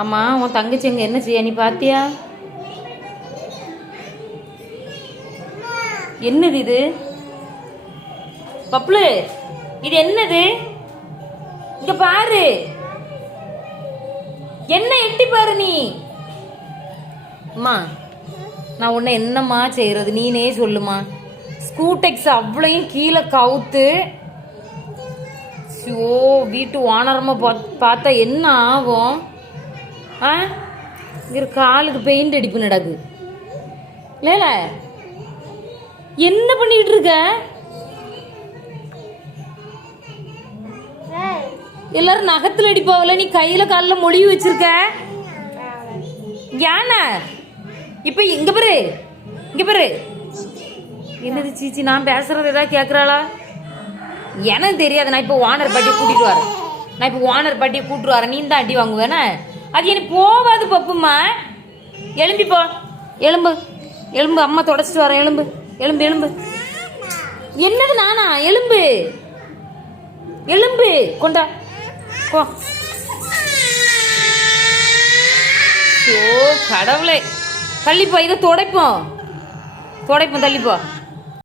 ஆமா, உன் தங்கச்சி எங்க என்ன செய்ய நீ பாத்தியா? என்னது இது பப்ளு? இது என்னது? இங்க பாரு, என்ன எட்டி பாரு நீ. அம்மா, நான் உன்னை என்னம்மா செய்யறது நீனே சொல்லுமா. ஸ்கூடெக்ஸ் அவ்வளையும் கீழே கவுத்து வீட்டு ஓனரமா பார்த்தா என்ன ஆகும்? ஆ, இங்க காலுக்கு பெயிண்ட் அடிப்பு நடக்கு. இல்ல என்ன பண்ணிட்டு இருக்க? எல்லாரும் நகத்துல அடிப்பாவல, நீ கையில காலில் மொழி வச்சிருக்க. யானை இப்ப இங்க பாரு, இங்க பாரு. என்னது சீச்சி, நான் பேசுறது ஏதாவது கேக்குறாளா? எனக்கு தெரியாது. நான் இப்போ ஓனர் பாட்டியை கூட்டிட்டு வரேன். நீ தான் அடி வாங்குவேனா? அது எனக்கு போவாது பப்புமா. எலும்பி போ, எலும்பு எலும்பு. அம்மா தொடச்சிட்டு வரேன். எலும்பு எலும்பு எலும்பு. என்னது நானா? எலும்பு எலும்பு கொண்டா போ. கடவுளே, தள்ளிப்போ. இதை துடைப்போம் தள்ளிப்போ.